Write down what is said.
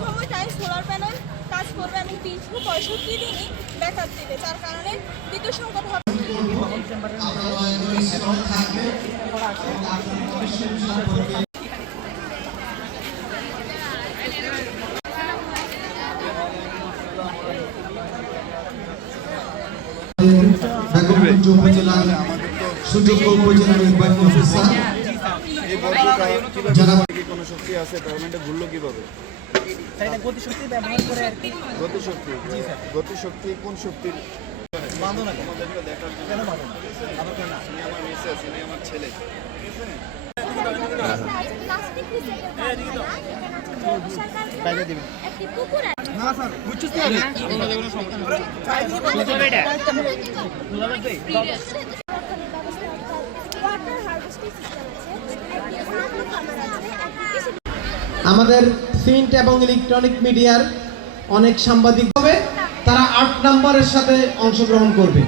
সময়টায় solar panel কাজ করবে এবং 365 দিনই ব্যাকআপ দিবে, যার কারণে বিদ্যুৎ সংকট হবে। সুযোগ্য উপজেলা নির্বাহী অফিসার যারা কোনো শক্তি আছে গভর্নমেন্টে ঘুরলো কিভাবে? গতিশক্তি ব্যবহার করে আর কি। গতিশক্তি? জি স্যার। গতিশক্তি কোন শক্তির? বাঁধো না আমাদেরকে দেখার জন্য। কেন বাঁধো না? আবার কেন? ইনি আমার মিসেস, ইনি আমার ছেলে। বাইরে দিবেন একটি পুকুর না স্যার বুঝছিস না আমাদের কোনো সমস্যা নেই। আমাদের প্রিন্ট এবং ইলেকট্রনিক মিডিয়ার অনেক সাংবাদিক হবে, তারা 8 নম্বরের সাথে অংশগ্রহণ করবে।